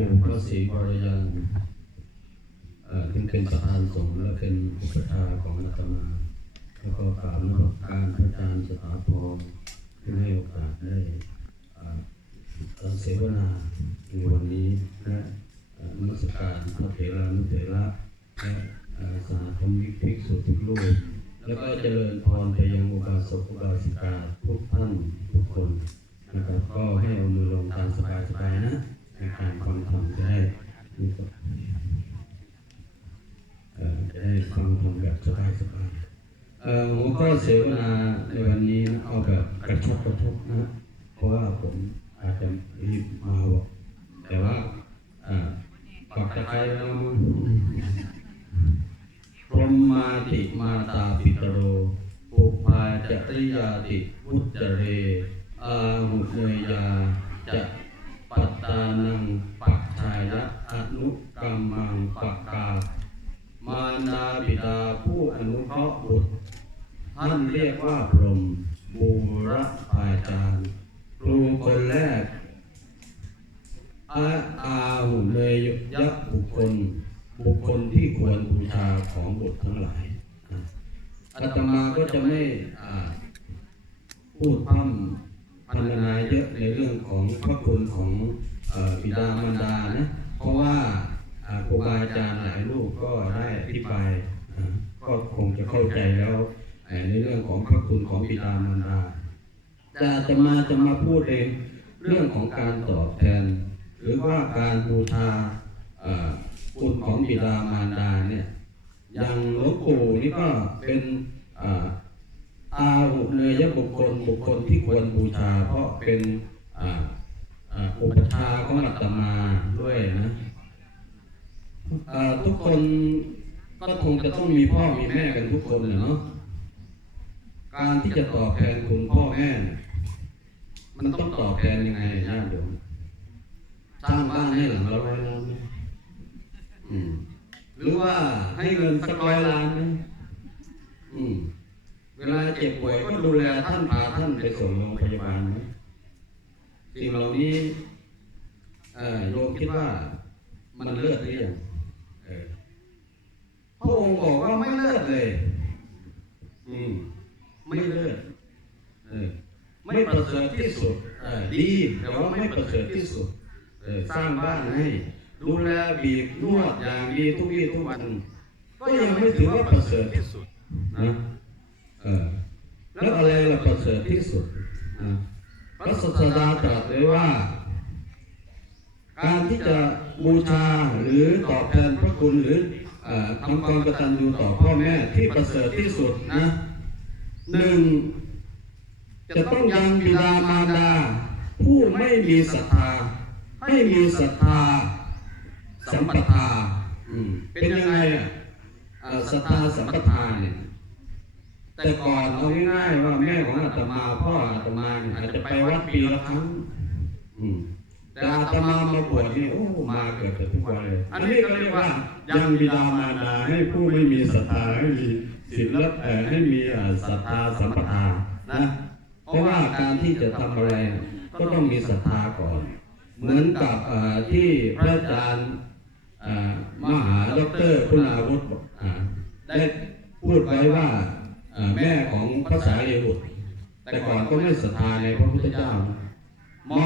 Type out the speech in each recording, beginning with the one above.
ปู่พระศรีวรยังเอ่อซึ่เป็นประธานสงฆ์และเป็นอุปชาของอาตมาแล้วก็กราบนมัสการพระอาจารย์สถาพรที่ให้โอกาสได้เอ่อเสวนาในวันนี้และเอ่อนมัสการพระเถรานุเถระและสาธมิกภิกษุทุกรูปแล้วก็เจริญพรไปยังอุบาสกอุบาสิกาทุกท่านทุกคนนะครับก็ให้เอามือลงตามสบายๆนะ ในการฟังธรรมจะได้มีจะได้ฟังธรรมแบบสบายๆเอ่อหัวข้อเสวนาในวันนี้นะเอาแบบกระชับกระทบนะเพราะว่าผมอาจจะรีบมาบอกแต่ว่าอ่าปักตะไคร้แล้วมั้งพรหมาติมาตาปิตโรปุพาจริยาติพุทธเรอาหุเนยาจะ ปัตตานังปัจชายะอนุกรรมังปะกา มานาบิดาผู้อนุเคราะห์บุตร ท่านเรียกว่าพรหมบูรพาจารย์ครูคนแรกอาอาหุเนยยะบุคคล บุคคลที่ควรบูชาของบุตรทั้งหลายอะอาตมาก็จะไม่อ่าพูดพร่ำ พรรณนาเยอะในเรื่องของพระคุณของบิดามารดานะเพราะว่าครูบาอาจารย์หลายรูปก็ได้อธิบายก็คงจะเข้าใจแล้วในเรื่องของพระคุณของบิดามารดาแต่อาตมาจะมาพูดเองเรื่องของการตอบแทน หรือว่าการบูชาคุณของบิดามารดาเนี่ยอย่างหลวงปู่นี่ก็เป็น อาหุเนยบุคคลบุคคลที่ควรบูชา เพราะเป็นอุปชาของอาตมาด้วยนะทุกคนก็คงจะต้องมีพ่อมีแม่กันทุกคนเนาะการที่จะตอบแทนคุณพ่อแม่ มันต้องตอบแทนยังไงญาติโยมสร้างบ้านให้หลังละร้อยล้านไหมอืมหรือว่าให้เงินสักร้อยล้านไหมอืม เวลาเจ็บป่วยก็ดูแลท่านพาท่านไปส่งโรงพยาบาลไหมสิ่งเหล่านี้โยมคิดว่ามันเลิศหรือยังพระองค์บอกว่าไม่เลิศเลย อืม ไม่เลิศเออไม่ประเสริฐที่สุดดีแต่ว่าไม่ประเสริฐที่สุดเออสร้างบ้านให้ดูแลบีบนวดอย่างดีทุกวี่ทุกวัน ก็ยังไม่ถือว่าประเสริฐที่สุดนะ แล้วอะไรล่ะประเสริฐที่สุดนะพระศาสดาตรัสไว้ว่า การที่จะบูชาหรือตอบแทนพระคุณหรือเอ่อทำความกตัญญูต่อพ่อแม่ที่ประเสริฐที่สุดนะหนึ่งจะต้องยังบิดามารดา ผู้ไม่มีศรัทธาให้มีศรัทธาสัมปทาอืมเป็นยังไงอะเอ่อศรัทธาสัมปทาเนี่ย แต่ก่อนเอาง่ายๆว่าแม่ของอาตมาพ่ออาตมาเนี่ยอาจจะไปวัดปีละครั้งอืมแต่อาตมามาบวชนี่โอ้มาเกิดทุกวันเลย อันนี้ก็เรียกว่ายังบิดามารดาให้ผู้ไม่มีศรัทธาให้มีศีลเอ่อให้มีเอ่อศรัทธาสัมปทานะเพราะว่าการที่จะทำอะไรก็ต้องมีศรัทธาก่อน เหมือนกับเอ่อที่พระอาจารย์เอ่อมหาดอกเตอรคุณาวุฒิบอกอ่าได้พูดไว้ว่าเอ่อ แม่ของพระสารีบุตรแต่ก่อนก็ไม่ศรัทธาในพระพุทธเจ้ามอ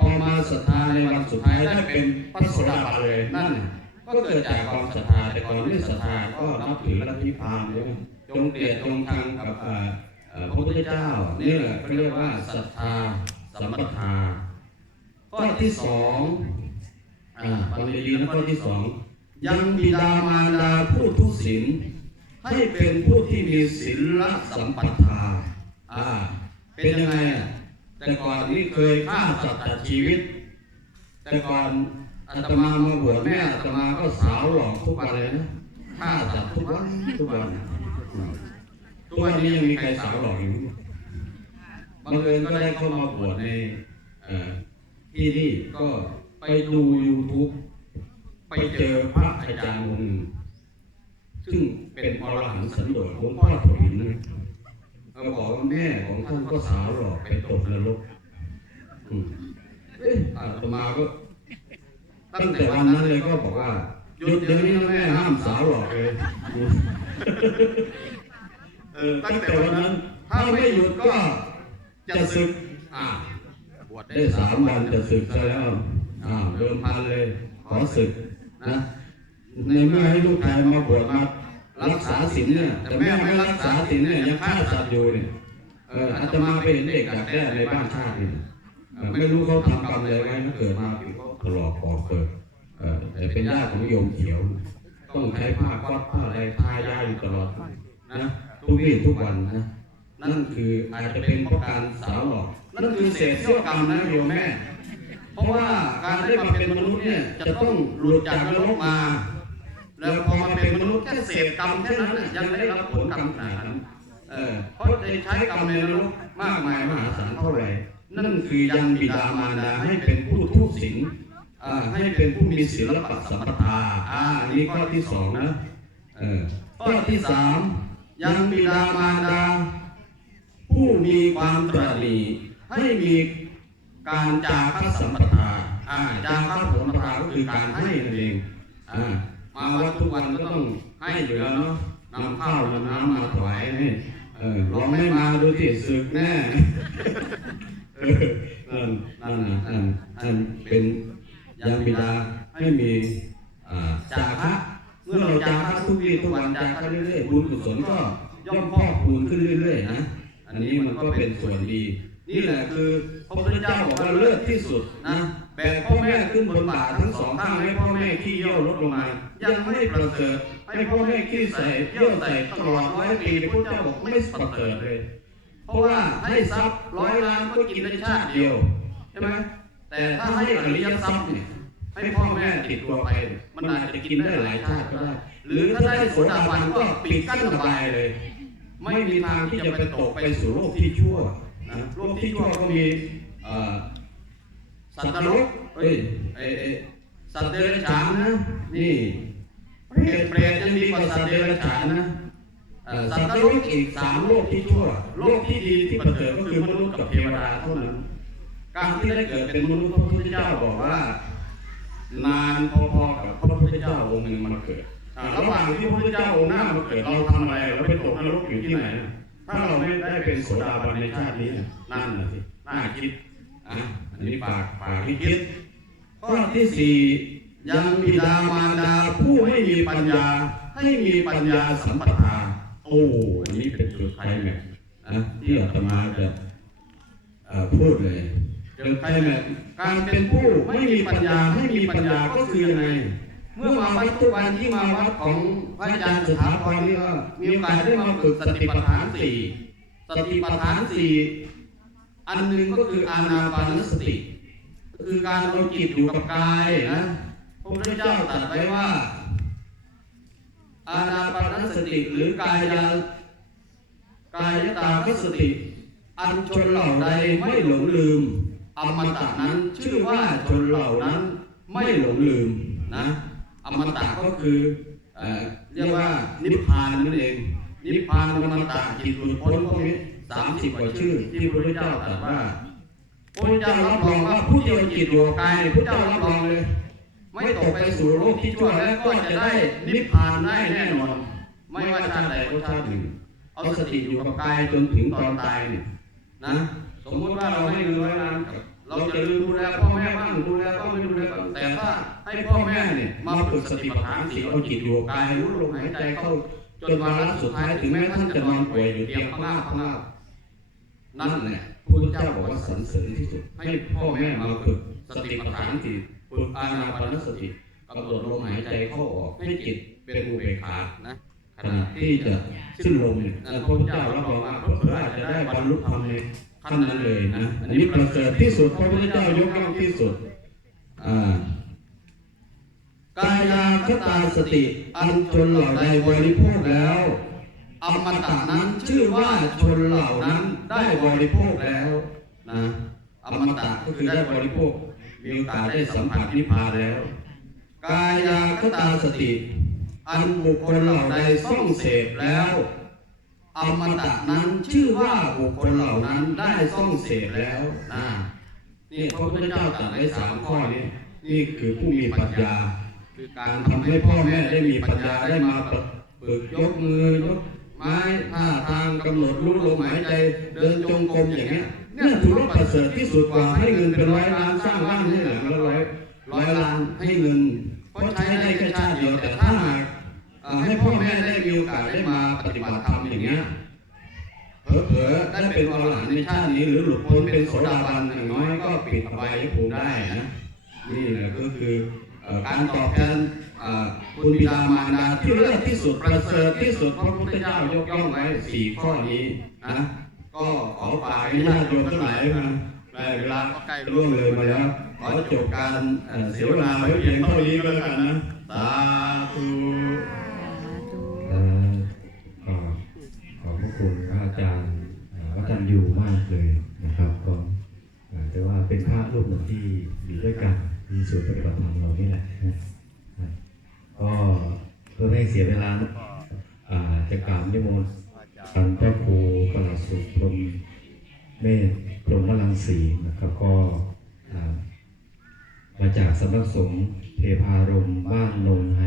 พอมาศรัทธาในวันสุดท้ายได้เป็นพระโสดาบันเลยนั่นก็เกิดจากความศรัทธาแต่ก่อนไม่ศรัทธาก็นับถือลัทธิพราหมณ์จงเกลียดจงชังกับพระพุทธเจ้านี่แหละเขาเรียกว่าศรัทธาสัมปทาข้อที่สองอ่าฟังดีๆนะข้อที่สองยังบิดามารดาผู้ทุศีล ให้เป็นผู้ที่มีศีลสัมปทาอ่า เป็นยังไงอะแต่ก่อนนี่เคยฆ่าสัตว์ตัดชีวิต แต่ก่อนอาตมามาบวชแม่อาตมาก็สาวหลอกทุกวันเลยนะฆ่าสัตว์ทุกวันทุกวันทุกวันนี้ยังมีใครสาวหลอกอยู่บังเอิญก็ได้เข้ามาบวชในเอ่อที่นี่ก็ไปดู YouTube ไปเจอพระอาจารย์องค์หนึ่ง ซึ่งเป็นอรหันต์สันโดษหลวงพ่อถวินนะเขาบอกว่าแม่ของท่านก็สาวหลอกไปตกนรกอืมเอ๊ะอาตมาก็ตั้งแต่วันนั้นเลยก็บอกว่าหยุดเดี๋ยวนี้นะแม่ห้ามสาวหลอกเลยเออตั้งแต่วันนั้น ถ้าไม่หยุดก็จะศึก อ่าบวชได้ได้สามวันจะศึกซะแล้ว อ่าเดิมพันเลย ขอศึกนะ ในเมื่อให้ลูกชายมาบวชมารักษาศีลเนี่ย แต่แม่ไม่รักษาศีลเนี่ยยังฆ่าสัตว์อยู่เนี่ยเอออาตมาไปเห็นเด็กดักแด้ในบ้านชาติเนี่ยเออไม่รู้เขาทำกรรมอะไรไว้นะเกิดมาเขาถลอกปอกเกิดเออแต่เป็นญาติของโยมเขียว ต้องใช้ผ้าควัดผ้าอะไรทายาอยู่ตลอดนะทุกวี่ทุกวันนะนั่นคืออาจจะเป็นเพราะการสาวหลอกนั่นคือเศษเสี้ยวกรรมนะโยมแม่ เพราะว่าการได้มาเป็นมนุษย์เนี่ยจะต้องหลุดจากนรกมา แล้วพอมาเป็นมนุษย์แค่เศษกรรมแค่นั้นน่ะยังไม่ได้รับผลกรรมขนาดนั้นเออเพราะได้ใช้กรรมในนรกมากมายมหาศาลเท่าไหร่นั่นคือยังบิดามารดาให้เป็นผู้ทุศีลอ่าให้เป็นผู้มีศีลปะสัมปทาอ่าอันนี้ข้อที่สองนะเออข้อที่สามยังบิดามารดา ผู้มีความตระหนี่ให้มีการจาคัสัมปทาอ่าจาคัสัมปทาก็คือการให้นั่นเองอ่า มาวัดทุกวันก็ต้องให้อยู่แล้วเนาะนำข้าวนำน้ำมาถวายให้เออลองไม่มาดูที่สึกแน่เออนั่นนั่นนะนั่นนั่นเป็นยังบิดาให้มีอ่าจาคะเมื่อเราจาคะทุกวี่ทุกวันจาคะเรื่อยๆบุญกุศลก็ย่อมพอกพูนขึ้นเรื่อยๆนะอันนี้มันก็เป็นส่วนดี นี่แหละคือพระพุทธเจ้าบอกว่าเลิศที่สุดนะ แบกพ่อแม่ขึ้นบนบ่าทั้งสองข้างให้พ่อแม่ขี้เยี่ยวลดลงมายังไม่ประเสริฐให้พ่อแม่ขี้ใส่เยี่ยวใส่ตลอดร้อยปีพระพุทธเจ้าบอกไม่ประเสริฐเลย เพราะว่าให้ทรัพย์ร้อยล้านก็กินได้ชาติเดียวใช่ไหมแต่ถ้าให้อริยทรัพย์เนี่ยให้พ่อแม่ติดตัวไป มันอาจจะกินได้หลายชาติก็ได้ หรือถ้าได้โสดาบันก็ปิดกั้นสบายเลย ไม่มีทางที่จะไปตกไปสู่โลกที่ชั่วนะโลกที่ชั่วก็มีอ่อ สัตว์นรกเอ้ยไอ้ไอ้สัตว์เดรัจฉานนะนี่เปรตเปรตยังดีกว่าสัตว์เดรัจฉานนะเอ่อสัตว์นรกอีกสามโลกที่ชั่วโลกที่ดีที่ประเสริฐก็คือมนุษย์กับเทวดาเท่านั้นการที่ได้เกิดเป็นมนุษย์พระพุทธเจ้าบอกว่านานพอๆกับพระพุทธเจ้าองค์หนึ่งมาเกิดอ่าระหว่างที่พระพุทธเจ้าองค์หน้ามาเกิดเราทำอะไรเราไปตกนรกอยู่ที่ไหนนะถ้าเราไม่ได้เป็นโสดาบันในชาตินี้นะนั่นน่ะสิน่าคิดอะ อันนี้ปากปากที่คิดข้อที่สี่ยังบิดามารดาผู้ให้มีปัญญา ให้มีปัญญาสัมปทา โอ้อันนี้เป็นจุดไคลแม็กนะที่อาตมาจะพูดเลยจุดไคลแม็กการเป็นผู้ไม่มีปัญญาให้มีปัญญาก็คือยังไงเมื่อมาวัดทุกวันที่มาวัดของพระอาจารย์สถาพรนี่ก็มีโอกาสได้มาฝึกสติปัฏฐานสี่สติปัฏฐานสี่ อันหนึ่งก็คืออานาปานสติ คือการเอาจิตอยู่กับกายนะพระพุทธเจ้าตรัสไว้ว่า อานาปานสติหรือกายกายตาสติ อันชนเหล่าใดไม่หลงลืมอมตะนั้นชื่อว่าชนเหล่านั้นไม่หลงลืมนะอมตะก็คือเอ่อเรียกว่านิพพานนั่นเองนิพพานอมตะจิตหลุดพ้นพวกนี้ สามสิบกว่าชื่อ ที่พระพุทธเจ้าตรัสว่าพระเจ้ารับรองว่าผู้เดียวจิตดวงกายพระเจ้ารับรองเลย ไม่ตกไปสู่โลกที่ชั่วแล้วก็จะได้นิพพานได้แน่นอน ไม่ว่าชาติใดก็ชาติหนึ่งเอาสติอยู่กับกายจนถึงตอนตายเนี่ยนะสมมติว่าเราให้เงินร้อยล้านเราจะลืมดูแลพ่อแม่บ้างดูแลก็ไม่ดูแลบ้างแต่ถ้าให้พ่อแม่เนี่ยมาฝึกสติปัฏฐานสี่เอาจิตอยู่กับกายรู้ลมหายใจเข้าจนวาระสุดท้ายถึงแม้ท่านจะนอนป่วยอยู่เตียงพังงาบพังงา นั่นแหละพระพุทธเจ้าบอกว่าสรรเสริญที่สุด ให้พ่อแม่มาฝึกสติปัฏฐานสี่ฝึกอานาปานสติกำหนดลมหายใจเข้าออกให้จิตเป็นอุเบกขานะขณะที่จะสิ้นลมเนี่ยพระพุทธเจ้ารับรองว่าเพื่ออาจจะได้บรรลุธรรมในขั้นนั้นเลยนะ อันนี้ประเสริฐที่สุดพระพุทธเจ้ายกย่องที่สุดอ่ากายาคตาสติ อันชนเหล่าใดบริโภคแล้ว อมตะนั้นชื่อว่าชนเหล่านั้นได้บริโภคแล้วนะอมตะก็คือได้บริโภคมีโอกาสได้สัมผัสนิพพานแล้ว กายาคตาสติ อันบุคคลเหล่าใดส่องเสพแล้วอมตะนั้นชื่อว่าบุคคลเหล่านั้นได้ส่องเสพแล้วนะนี่พระพุทธเจ้าตรัสไว้สามข้อนี้นี่คือผู้มีปัญญา คือการทำทำให้ให้พ่พ่อแม่ได้มีปัญญาได้มามาฝึกยกมือยก ไม้ท่าทางกำหนดรู้ลมหายใจ เดินจงกรมอย่างเงี้ยเนี่ยถือว่าประเสริฐที่สุดกว่าให้เงินเป็นร้อยล้านสร้างบ้านให้หลังละร้อยร้อยล้านให้เงินเพราะใช้ได้แค่ชาติเดียวแต่ถ้าหากให้พ่อแม่ได้มีโอกาสได้มาปฏิบัติธรรมอย่างเงี้ยเผลอๆได้เป็นอรหันต์ในชาตินี้หรือหลุดพ้นเป็นโสดาบันอย่างน้อยก็ปิดอบายภูมิได้นะนี่แหละก็คือ การตอบแทนคุณบิดามารดาที่เลิศที่สุดประเสริฐที่สุดพระพุทธเจ้ายกย่องไว้สี่ข้อนี้นะก็ขอฝากให้ญาติโยมทั้งหลายมาเวลาล่วงเลยมาแล้วขอจบการเสียเวลาไว้เพียงเท่านี้ก็แล้วกันนะสาธุขอขอบพระคุณพระอาจารย์เอ่อวัฒนยูมากเลยนะครับก็แต่ว่าเป็นพระรูปหนึ่งที่อยู่ด้วยกัน ส่วนปฏิบัติธรรมเรานี่แหละก็เพื่อไม่ให้เสียเวลานะอ่าจะกล่าวนิมนต์ท่านพระครูประหลัดสุพรมเมธพรหมวลังสีนะครับก็มาจากสำนักสงฆ์เทพารมบ้านโนนไฮ